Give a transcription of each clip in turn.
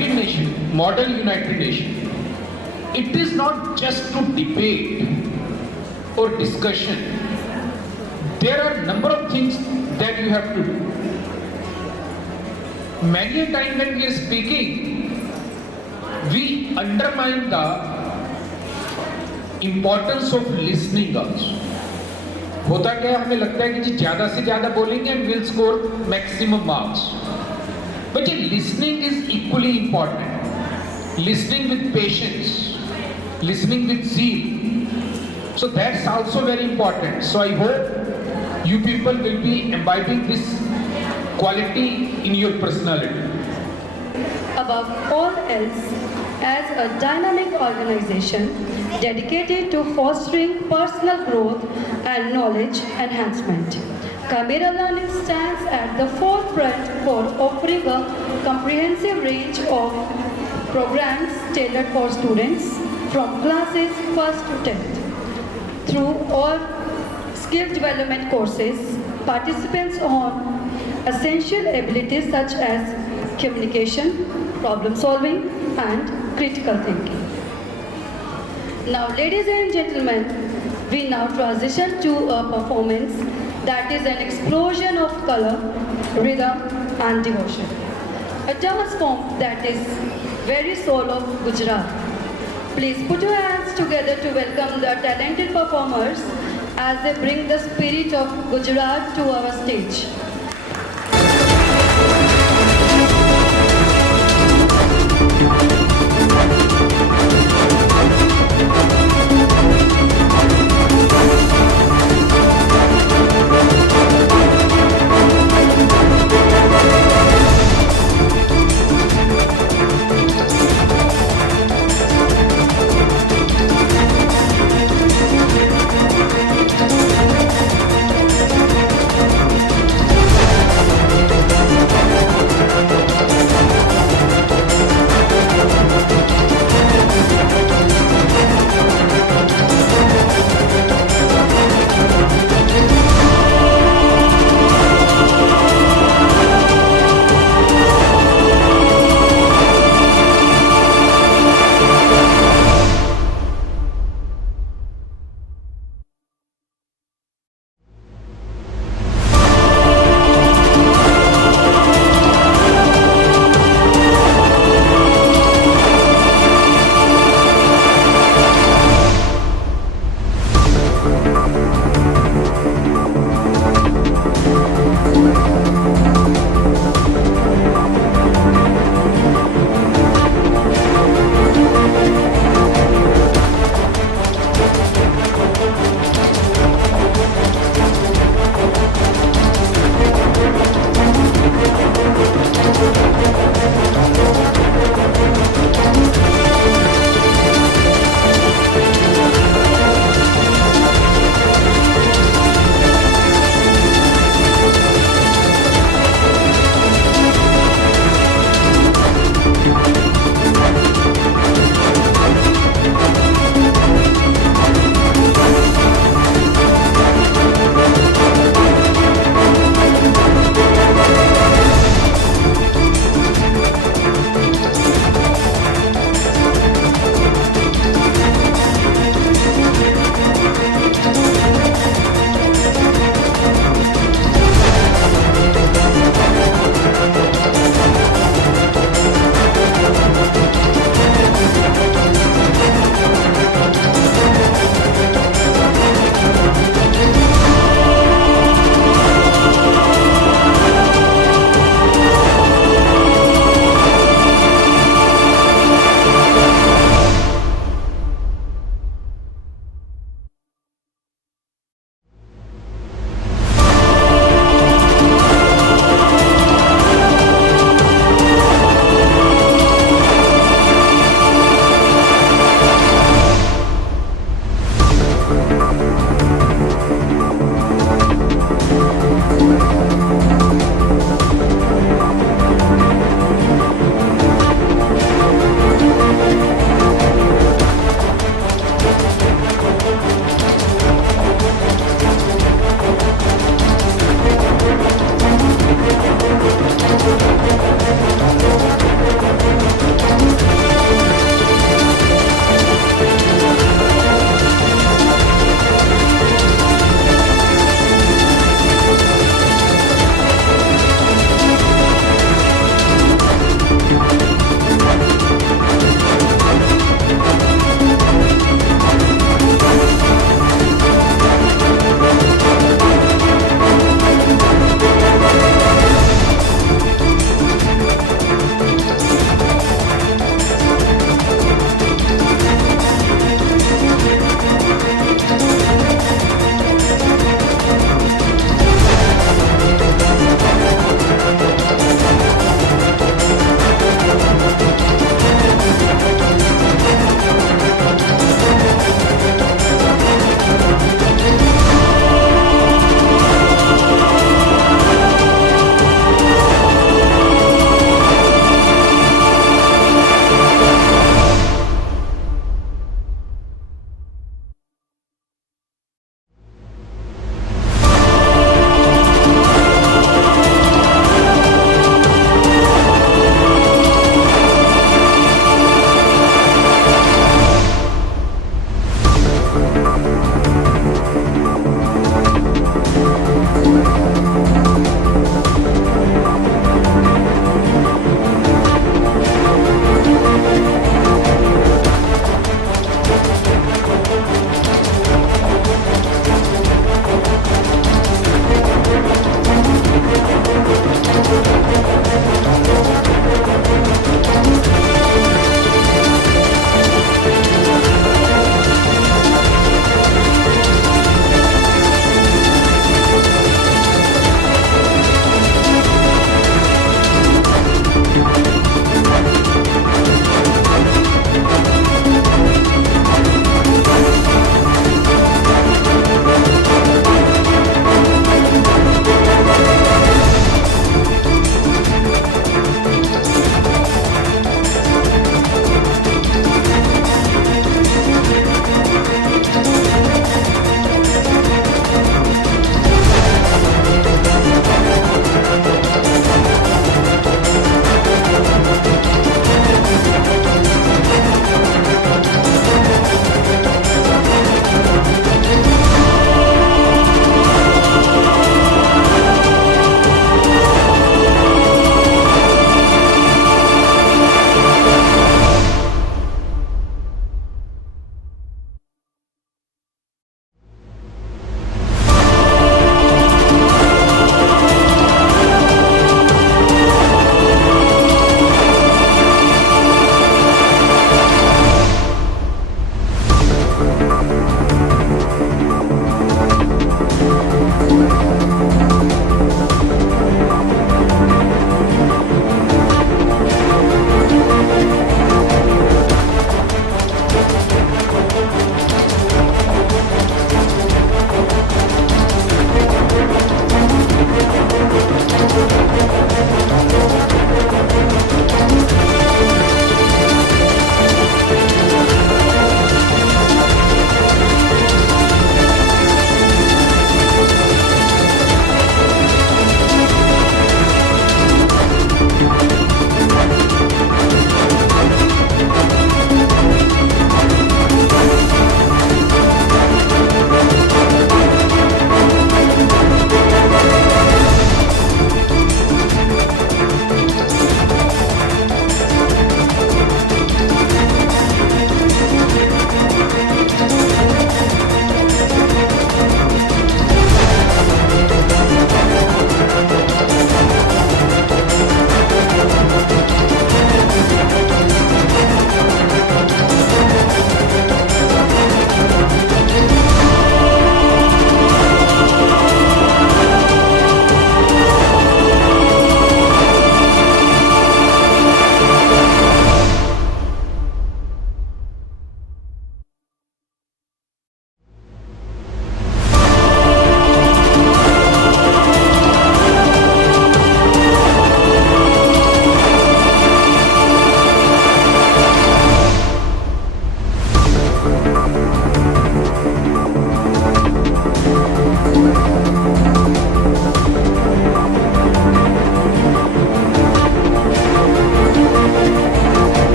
United Nation, model United Nation, it is not just to debate or discussion. There are number of things that you have to do. Many a time when we are speaking, we undermine the importance of listening also. होता क्या है, हमें लगता है कि जी ज्यादा से ज्यादा बोलेंगे and we'll score maximum marks. But listening is equally important. Listening with patience, listening with zeal. So that's also very important. So I hope you people will be imbibing this quality in your personality. Above all else, as a dynamic organization dedicated to fostering personal growth and knowledge enhancement, Chimera Learning stands at the forefront for offering a comprehensive range of programs tailored for students from classes 1st to 10th. Through all skill development courses, participants earn essential abilities such as communication, problem solving, and critical thinking. Now, ladies and gentlemen, we now transition to a performance that is an explosion of color, rhythm, and devotion. A dance form that is very soul of Gujarat. Please put your hands together to welcome the talented performers as they bring the spirit of Gujarat to our stage.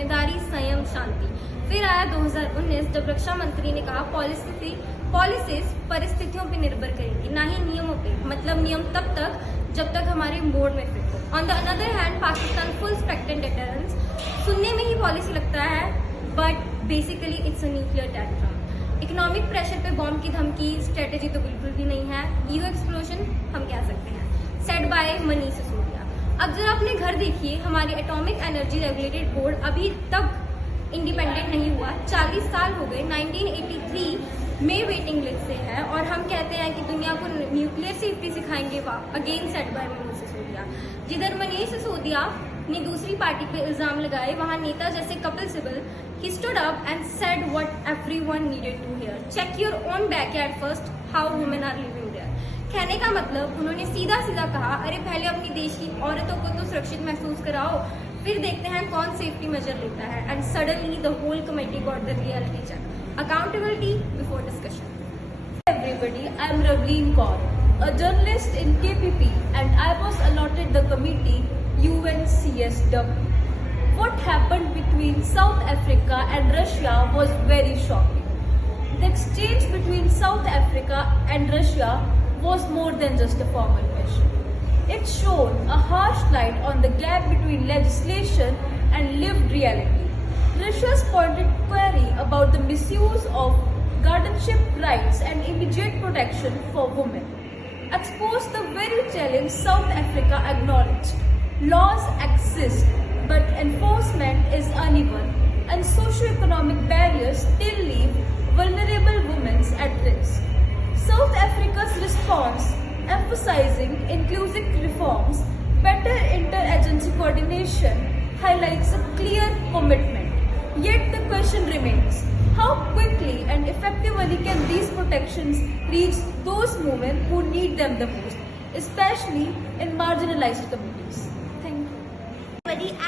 जिम्मेदारी, संयम, शांति। फिर आया 2019 जब रक्षा मंत्री ने कहा policies परिस्थितियों पर निर्भर करेगी, ना ही नियमों पे। मतलब नियम तब तक जब तक हमारे मोड में फिट हो। On the another hand Pakistan full spectrum deterrence, सुनने में ही पॉलिसी लगता है but basically it's a nuclear tantrum. Economic pressure पे बॉम्ब की धमकी, स्ट्रेटेजी तो बिल्कुल भी नहीं है। ईगो एक्सप्लोजन हम कह सकते हैं, सेट बाय मनीष सिसोदिया। अब जरा अपने घर देखिए, हमारी एटॉमिक एनर्जी रेगुलेटेड बोर्ड अभी तक इंडिपेंडेंट नहीं हुआ। 40 साल हो गए, 1983 में वेटिंग लिस्ट से है, और हम कहते हैं कि दुनिया को न्यूक्लियर सेफ्टी सिखाएंगे। वाह, again set by Manish Sisodia. जिधर मनीष सिसोदिया ने दूसरी पार्टी पे इल्जाम लगाए, वहां नेता जैसे Kapil Sibal, he stood up and said what everyone needed to hear. Check your own backyard first, how women are living there. कहने का मतलब उन्होंने सीधा सीधा कहा, अरे पहले अपनी देश की औरतों को तो सुरक्षित महसूस कराओ, फिर देखते हैं कौन सेफ्टी मेजर लेता है। And suddenly the whole committee got the reality check. Accountability before discussion. Everybody, I am Ravleen Kaur, a journalist in KPP, and I was allotted the committee UNCSW. What happened between South Africa and Russia was very shocking. The exchange between South Africa and Russia was more than just a formal mission. It shone a harsh light on the gap between legislation and lived reality. Russia's pointed query about the misuse of guardianship rights and immediate protection for women exposed the very challenge South Africa acknowledged. Laws exist, but enforcement is uneven, and socio-economic barriers still leave vulnerable women at risk. South Africa's response, emphasizing inclusive reforms, better inter-agency coordination, highlights a clear commitment. Yet the question remains, how quickly and effectively can these protections reach those women who need them the most, especially in marginalized communities? Thank you.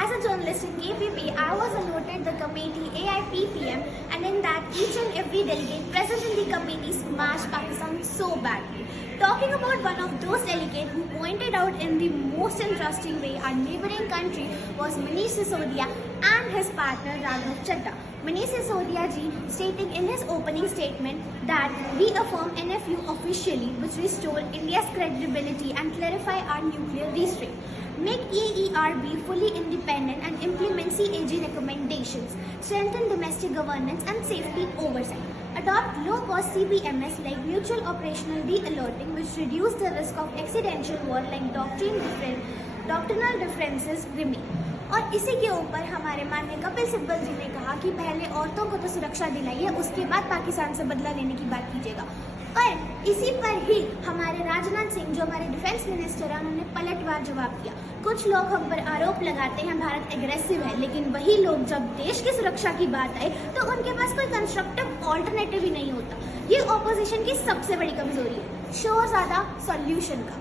As a journalist in KPP, I was allotted the committee AIPPM, and in that each and every delegate present in the committee smashed Pakistan so badly. Talking about one of those delegates who pointed out in the most interesting way our neighboring country was Manish Sisodia and his partner Raghav Chadha. Manish Sisodia ji stating in his opening statement that we affirm NFU officially, which restore India's credibility and clarify our nuclear restraint. Make EERB fully independent and implement CAG recommendations. Strengthen domestic governance and safety oversight. Adopt low-cost CBMS like mutual operational de-alerting, which reduce the risk of accidental war like doctrinal differences remain. और इसी के ऊपर हमारे माननीय कपिल सिब्बल जी ने कहा कि पहले औरतों को तो सुरक्षा दिलाइए, उसके बाद पाकिस्तान से बदला लेने की बात कीजिएगा। और इसी पर ही हमारे राजनाथ सिंह जो हमारे डिफेंस मिनिस्टर हैं, उन्होंने पलटवार जवाब दिया। कुछ लोग हम पर आरोप लगाते हैं भारत एग्रेसिव है, लेकिन वही लोग जब देश की सुरक्षा की बात आए तो उनके पास कोई कंस्ट्रक्टिव ऑल्टरनेटिव ही नहीं होता। ये ऑपोजिशन की सबसे बड़ी कमजोरी है, शोर ज्यादा सॉल्यूशन का।